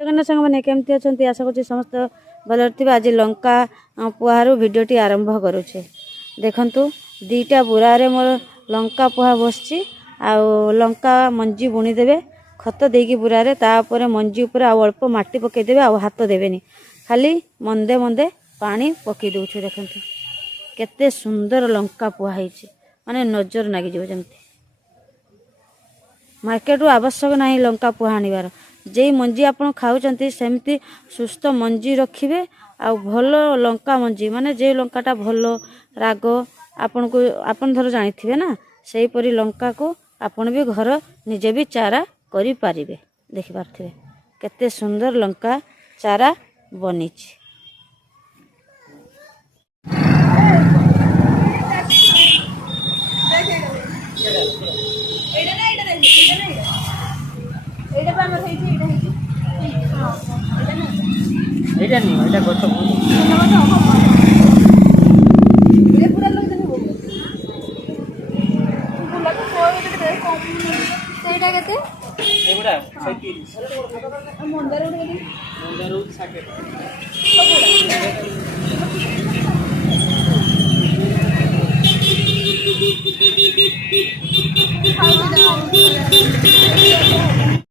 जगन्नाथ सांग मैंने केमती अच्छा आशा कर समस्त भल थी। आज लंका पुहार भिडटी आरंभ करुचे। देखु दीटा बुरारे मोर लंका पुहा बस लंका मंजी बुणीदेवे खत देकी बुरारे तापर मंजी उपर अल्प माटी पकईदेवे हाथ देवेनि खाली मंदे मंदे पानी पकई दौछु। देखु केते सुंदर लंका पुहाई माने नजर नागिज जमती। मार्केट रू आवश्यक नहीं लंका पुहा आनिबार। जे मंजी आपन खाऊचंती सेमती सुस्थ मंजी रखिबे आ भल लंका मंजी माने जे लंकाटा भल राग आपन को आपन धर जानिथिबे ना सेही परी लंका को आपन भी घर निजे भी चारा करि पारिबे। देखि पारथिबे केते सुंदर लंका चारा बनिछि। এইটা নি এটা গছ ସେଇଟା କେତେ? ଏଗୁଡା 37 ମନ୍ଦାର ଗୋଟେ ମନ୍ଦାର 60 ଖାଉଛି